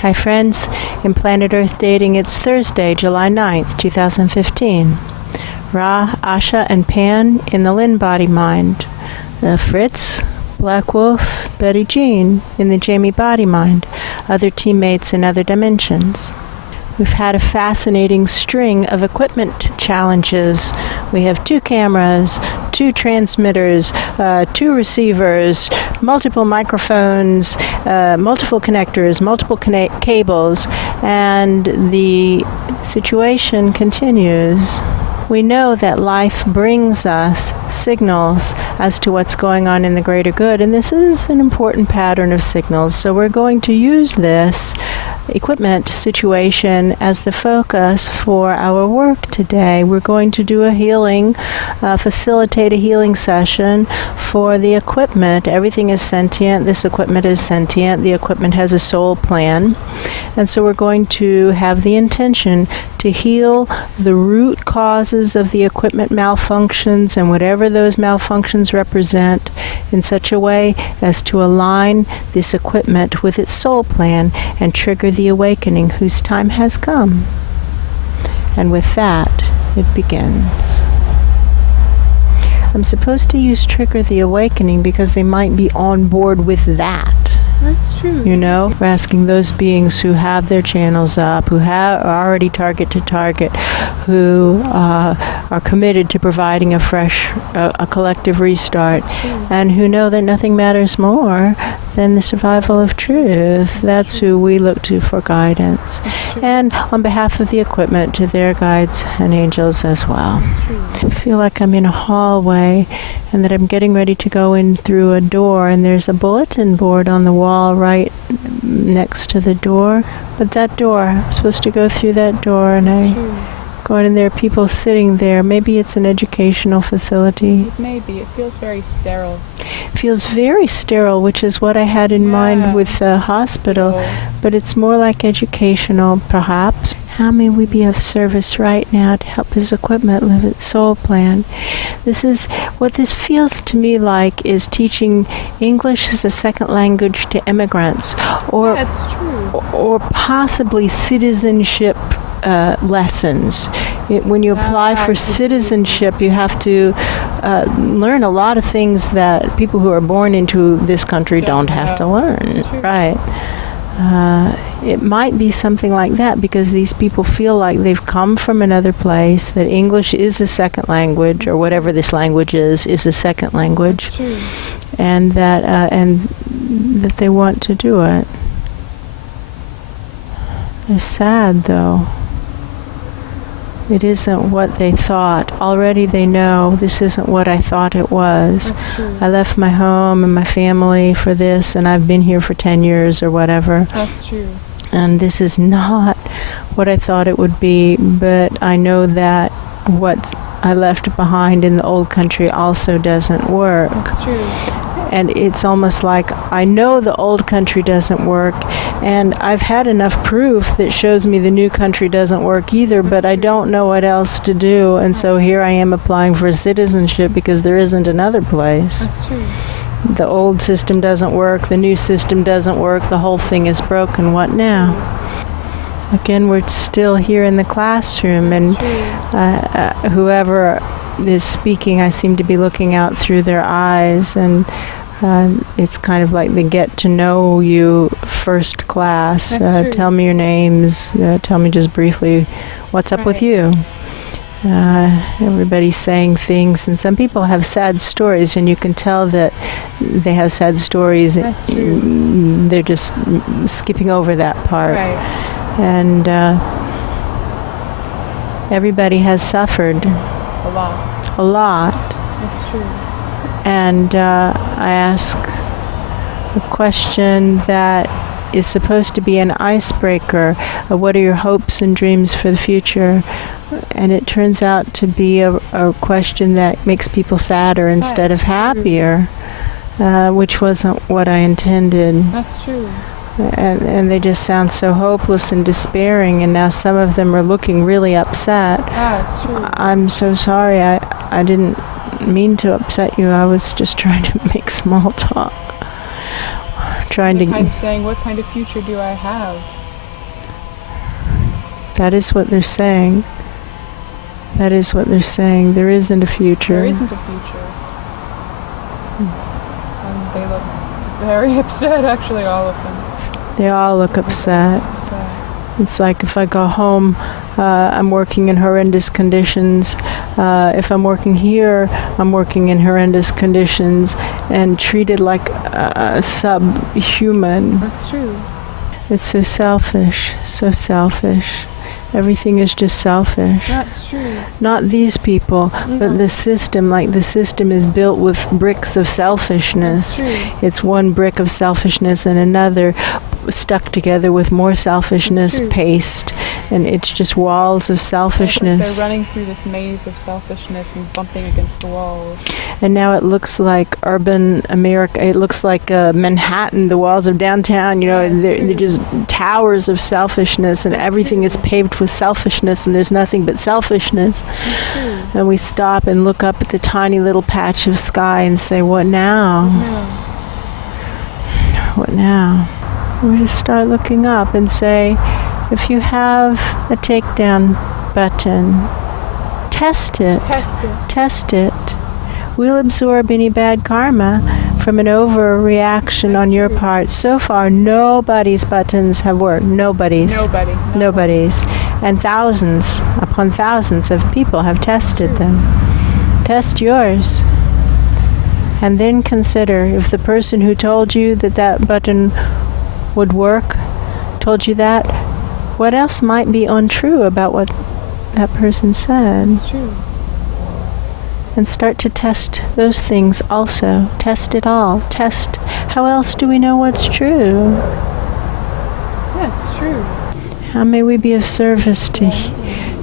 Hi friends, in Planet Earth Dating, it's Thursday, July 9th, 2015. Ra, Asha, and Pan in the Lynn-Body-Mind. Fritz, Black Wolf, Betty Jean in the Jamie Body-Mind. Other teammates in other dimensions. We've had a fascinating string of equipment challenges. We have 2 cameras, 2 transmitters, 2 receivers, multiple microphones, multiple connectors, multiple cables, and the situation continues. We know that life brings us signals as to what's going on in the greater good, and this is an important pattern of signals. So we're going to use this equipment situation as the focus for our work today. We're going to do a healing, facilitate a healing session for the equipment. Everything is sentient. This equipment is sentient. The equipment has a soul plan. And so we're going to have the intention to heal the root causes of the equipment malfunctions and whatever those malfunctions represent in such a way as to align this equipment with its soul plan and trigger the awakening whose time has come. And with that, it begins. I'm supposed to use trigger the awakening because they might be on board with that. That's true. You know, we're asking those beings who have their channels up, who are already target to target, who are committed to providing a fresh, a collective restart, and who know that nothing matters more than the survival of truth. That's who we look to for guidance. And on behalf of the equipment, to their guides and angels as well. I feel like I'm in a hallway and that I'm getting ready to go in through a door, and there's a bulletin board on the wall right next to the door. But that door, I'm supposed to go through that door, and I go in, and there are people sitting there. Maybe it's an educational facility. It may be. It feels very sterile. It feels very sterile, which is what I had in mind with the hospital. But it's more like educational, perhaps. How may we be of service right now to help this equipment live its soul plan? This is what this feels to me like, is teaching English as a second language to immigrants, or That's true. or possibly citizenship lessons. When you apply for citizenship, you have to learn a lot of things that people who are born into this country don't have to learn. Right. It might be something like that, because these people feel like they've come from another place, that English is a second language, or whatever this language is a second language, and that they want to do it. They're sad, though. It isn't what they thought. Already they know, this isn't what I thought it was. I left my home and my family for this, and I've been here for 10 years or whatever. That's true. And this is not what I thought it would be, but I know that what I left behind in the old country also doesn't work. That's true. And it's almost like I know the old country doesn't work, and I've had enough proof that shows me the new country doesn't work either, but I don't know what else to do, and so here I am applying for citizenship because there isn't another place. That's true. The old system doesn't work, the new system doesn't work, the whole thing is broken. What now? Again, we're still here in the classroom, and whoever is speaking, I seem to be looking out through their eyes, and it's kind of like the get to know you first class. Tell me your names, tell me just briefly what's up with you. Everybody's saying things, and some people have sad stories, and you can tell that they have sad stories. They're just skipping over that part. And everybody has suffered a lot. That's true. And I ask a question that is supposed to be an icebreaker of what are your hopes and dreams for the future, and it turns out to be a question that makes people sadder instead of happier, which wasn't what I intended. That's true. And they just sound so hopeless and despairing, and now some of them are looking really upset. That's true. I'm so sorry, I didn't mean to upset you. I was just trying to make small talk. Trying to kind of saying, what kind of future do I have? That is what they're saying. That is what they're saying. There isn't a future. There isn't a future. And they look very upset, actually, all of them. They all look upset. It's like if I go home, I'm working in horrendous conditions. If I'm working here, I'm working in horrendous conditions and treated like a subhuman. That's true. It's so selfish, so selfish. Everything is just selfish. That's true. Not these people, but the system. Like the system is built with bricks of selfishness. That's true. It's one brick of selfishness and another stuck together with more selfishness paste, and it's just walls of selfishness. They're running through this maze of selfishness and bumping against the walls. And now it looks like urban America. It looks like Manhattan, the walls of downtown. You know, they're just towers of selfishness, and everything is paved with selfishness, and there's nothing but selfishness. And we stop and look up at the tiny little patch of sky and say, "What now? What now?" We just start looking up and say, if you have a takedown button, test it. Test it. We'll absorb any bad karma from an overreaction on your part. So far, nobody's buttons have worked. Nobody's. And thousands upon thousands of people have tested them. Test yours. And then consider if the person who told you that that button would work, told you that, what else might be untrue about what that person said? That's true. And start to test those things also. Test it all. Test. How else do we know what's true? That's true. How may we be of service to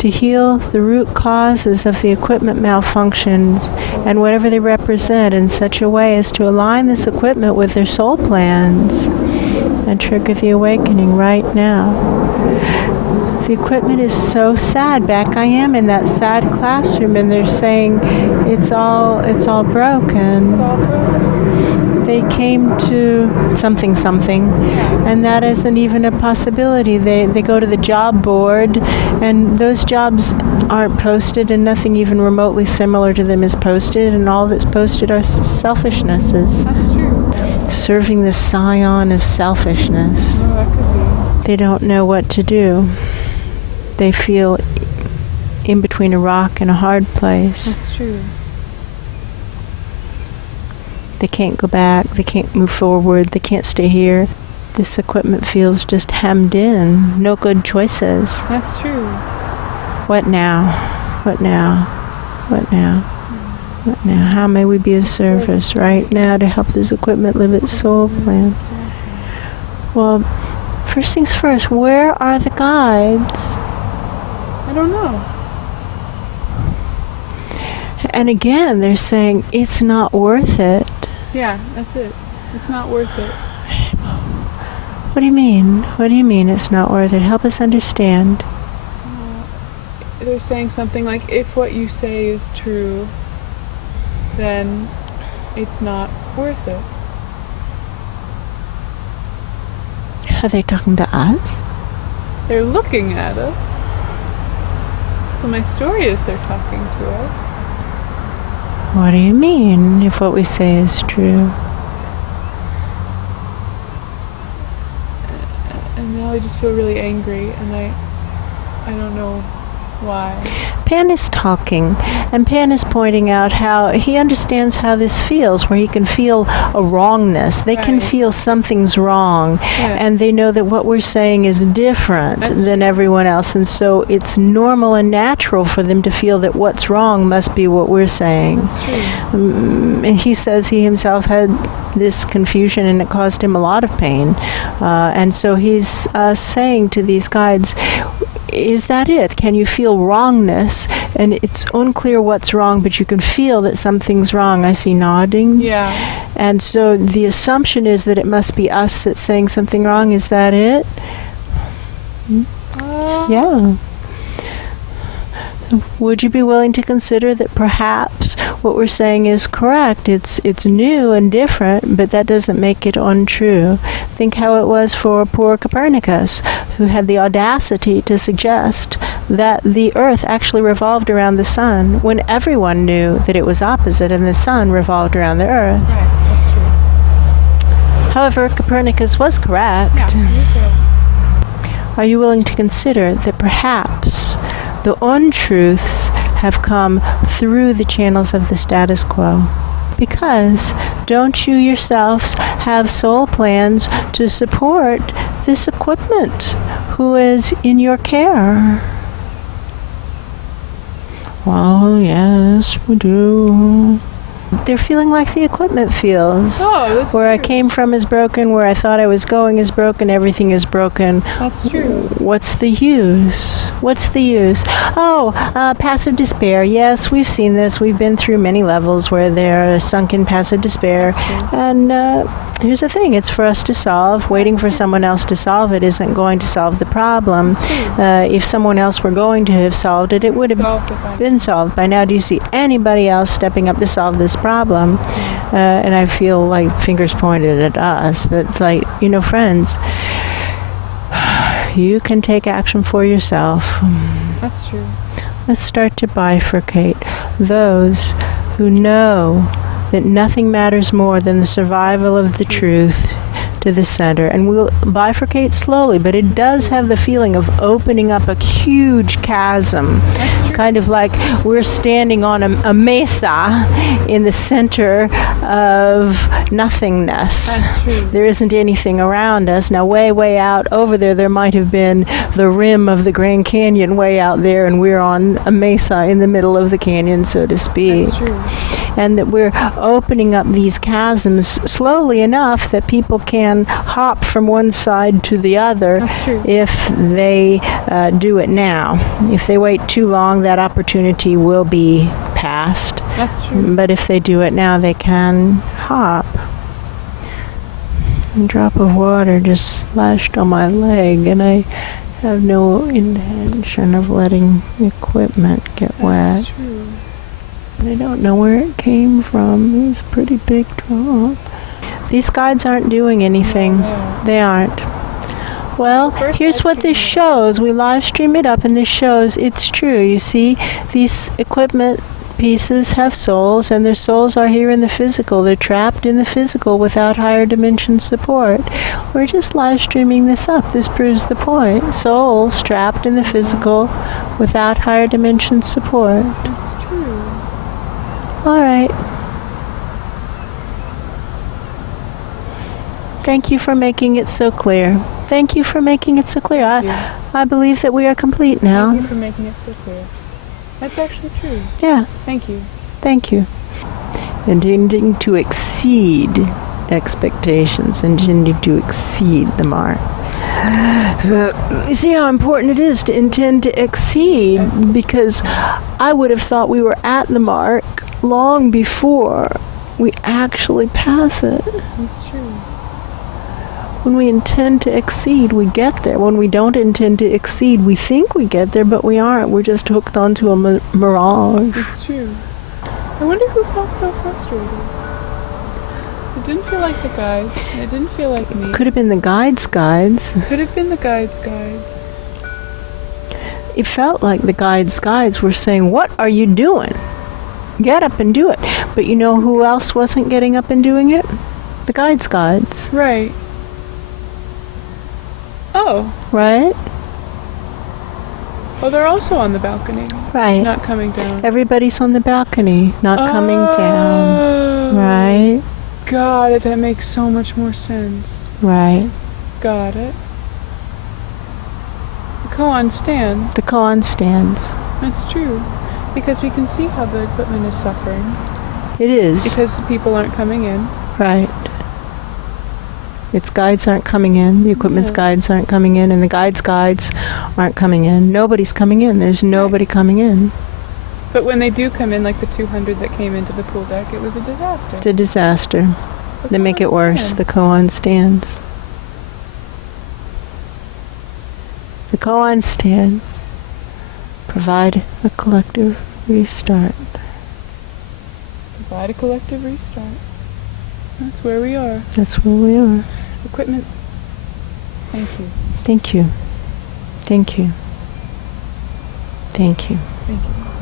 heal the root causes of the equipment malfunctions and whatever they represent in such a way as to align this equipment with their soul plans and trigger the awakening right now. The equipment is so sad. Back I am in that sad classroom, and they're saying it's all broken. It's all broken. They came to something, and that isn't even a possibility. They go to the job board, and those jobs aren't posted, and nothing even remotely similar to them is posted, and all that's posted are selfishnesses. That's true. Serving the scion of selfishness. Oh, that could be. They don't know what to do. They feel in between a rock and a hard place. That's true. They can't go back. They can't move forward. They can't stay here. This equipment feels just hemmed in. No good choices. That's true. What now? What now? What now? What now? How may we be of service right now to help this equipment live its soul plan? Well, first things first, where are the guides? I don't know. And again, they're saying it's not worth it. Yeah, that's it. It's not worth it. What do you mean? What do you mean it's not worth it? Help us understand. They're saying something like, if what you say is true, then it's not worth it. Are they talking to us? They're looking at us. So my story is they're talking to us. What do you mean, if what we say is true? And now I just feel really angry, and I don't know why. Pan is talking, and Pan is pointing out how he understands how this feels, where he can feel a wrongness. They can feel something's wrong, and they know that what we're saying is different than everyone else, and so it's normal and natural for them to feel that what's wrong must be what we're saying. That's true. And he says he himself had this confusion, and it caused him a lot of pain. And so he's saying to these guides, is that it? Can you feel wrongness? And it's unclear what's wrong, but you can feel that something's wrong. I see nodding. Yeah. And so the assumption is that it must be us that's saying something wrong. Is that it? Yeah. Would you be willing to consider that perhaps what we're saying is correct? It's new and different, but that doesn't make it untrue. Think how it was for poor Copernicus, who had the audacity to suggest that the Earth actually revolved around the sun when everyone knew that it was opposite and the sun revolved around the Earth. Right, that's true. However, Copernicus was correct. Yeah, he's right. Are you willing to consider that perhaps the untruths have come through the channels of the status quo? Because don't you yourselves have soul plans to support this equipment who is in your care? Well, yes, we do. They're feeling like the equipment feels. Oh, that's Where I true. came from is broken, where I thought I was going is broken, everything is broken. That's true. What's the use? What's the use? Oh, passive despair. Yes, we've seen this. We've been through many levels where they're sunk in passive despair. That's true. And here's the thing. It's for us to solve. Waiting for someone else to solve it isn't going to solve the problem. That's true. If someone else were going to have solved it, it would have Solved it by now. been solved by now. Do you see anybody else stepping up to solve this problem? And I feel like fingers pointed at us, but it's like, friends, you can take action for yourself. That's true. Let's start to bifurcate those who know that nothing matters more than the survival of the truth to the center. And we'll bifurcate slowly, but it does have the feeling of opening up a huge chasm. That's true. Kind of like we're standing on a mesa in the center of nothingness. That's true. There isn't anything around us. Now, way out over there might have been the rim of the Grand Canyon way out there, and we're on a mesa in the middle of the canyon, so to speak. That's true. And that we're opening up these chasms slowly enough that people can hop from one side to the other That's true. if they do it now. If they wait too long, that opportunity will be past. That's true. But if they do it now, they can hop. A drop of water just splashed on my leg, and I have no intention of letting the equipment get wet. That's true. I don't know where it came from. It was a pretty big drop. These guides aren't doing anything. No, They aren't. Well, First here's what this shows. We live stream it up, and this shows it's true. You see, these equipment pieces have souls, and their souls are here in the physical. They're trapped in the physical without higher dimension support. We're just live streaming this up. This proves the point. Souls trapped in the physical without higher dimension support. That's true. All right. Thank you for making it so clear. Thank you for making it so clear. Yeah. I believe that we are complete now. Thank you for making it so clear. That's actually true. Yeah, Thank you. thank you. Intending to exceed expectations, intending to exceed the mark. You see how important it is to intend to exceed, because I would have thought we were at the mark long before we actually pass it. That's true. When we intend to exceed, we get there. When we don't intend to exceed, we think we get there, but we aren't. We're just hooked onto a mirage. It's true. I wonder who felt so frustrated. So it didn't feel like the guides, and it didn't feel like me. Could have been the guides' guides. Could have been the guides' guide. It felt like the guides were saying, "What are you doing? Get up and do it." But you know who else wasn't getting up and doing it? The guides. Right. Oh. Right? Oh, they're also on the balcony. Right. Not coming down. Everybody's on the balcony, not coming down. Oh. Right? Got it. That makes so much more sense. Right. Got it. The koan stand. The koan stands. That's true. Because we can see how the equipment is suffering. It is. Because people aren't coming in. Right. Its guides aren't coming in. The equipment's Yeah. guides aren't coming in. And the guides' guides aren't coming in. Nobody's coming in. There's nobody coming in. But when they do come in, like the 200 that came into the pool deck, it was a disaster. It's a disaster. The They make koan it worse. stand. The koan stands. The koan stands. Provide a collective restart. Provide a collective restart. That's where we are. That's where we are. Equipment. Thank you. Thank you. Thank you. Thank you. Thank you.